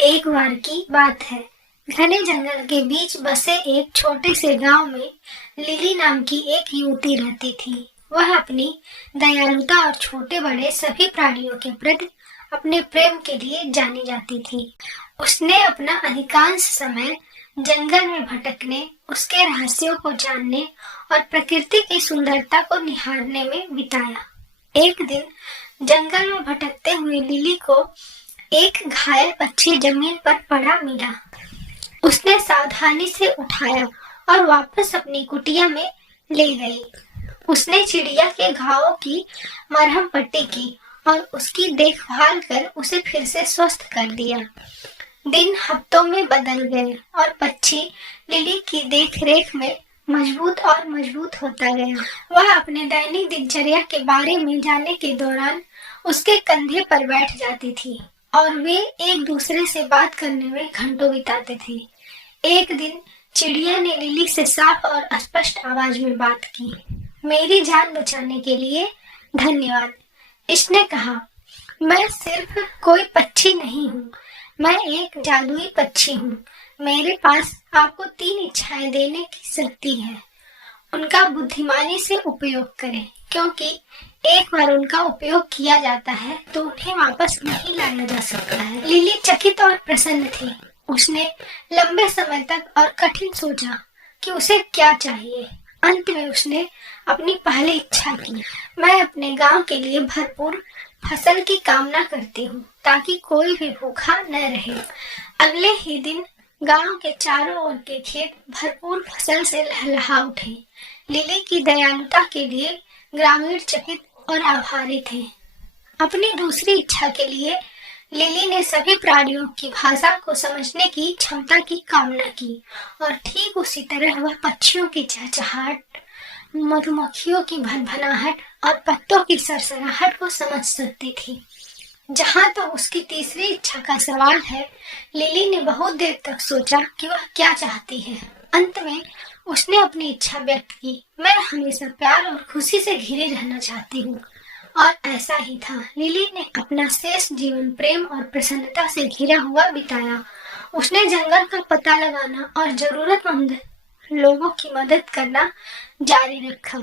एक बार की बात है। घने जंगल के बीच बसे एक छोटे से गांव में लिली नाम की एक युवती रहती थी। वह अपनी दयालुता और छोटे बड़े सभी प्राणियों के प्रति अपने प्रेम के लिए जानी जाती थी। उसने अपना अधिकांश समय जंगल में भटकने, उसके रहस्यों को जानने और प्रकृति की सुंदरता को निहारने में बिताया। एक दिन जंगल में भटकते हुए लिली को एक घायल पक्षी जमीन पर पड़ा मिला। उसने सावधानी से उठाया और वापस अपनी कुटिया में ले गई। उसने चिड़िया के घावों की मरहम पट्टी की और उसकी देखभाल कर उसे फिर से स्वस्थ कर दिया। दिन हफ्तों में बदल गए और पक्षी लिली की देखरेख में मजबूत और मजबूत होता गया। वह अपने दैनिक दिनचर्या के बारे में जानने के दौरान उसके कंधे पर बैठ जाती थी और वे एक दूसरे से बात करने में घंटों बिताते थे। एक दिन चिड़िया ने लिली से साफ और स्पष्ट आवाज में बात की। मेरी जान बचाने के लिए धन्यवाद, इसने कहा। मैं सिर्फ कोई पक्षी नहीं हूँ, मैं एक जादुई पक्षी हूँ। मेरे पास आपको 3 इच्छाएं देने की शक्ति है। उनका बुद्धिमानी से उपयोग करें, क्योंकि एक बार उनका उपयोग किया जाता है तो उन्हें वापस नहीं लाया जा सकता है। लिली चकित और प्रसन्न थी। उसने लंबे समय तक और कठिन सोचा कि उसे क्या चाहिए। अंत में उसने अपनी पहली इच्छा की। मैं अपने गांव के लिए भरपूर फसल की कामना करती हूँ, ताकि कोई भी भूखा न रहे। अगले ही दिन गांव के चारों ओर के खेत भरपूर फसल से लहलहा उठे। लिली की दयालुता के लिए ग्रामीण चकित और आभारी थे। अपनी दूसरी इच्छा के लिए लिली ने सभी प्राणियों की भाषा को समझने की क्षमता की कामना की और ठीक उसी तरह वह पक्षियों की चहचहाट, मधुमक्खियों की भनभनाहट और पत्तों की सरसराहट को समझ सकती थी। जहाँ तो उसकी तीसरी इच्छा का सवाल है, लिली ने बहुत देर तक सोचा कि वह क्या चाहती है। अंत में उसने अपनी इच्छा व्यक्त की। मैं हमेशा प्यार और खुशी से घिरे रहना चाहती हूँ। और ऐसा ही था। लिली ने अपना शेष जीवन प्रेम और प्रसन्नता से घिरा हुआ बिताया। उसने जंगल का पता लगाना और जरूरतमंद लोगों की मदद करना जारी रखा।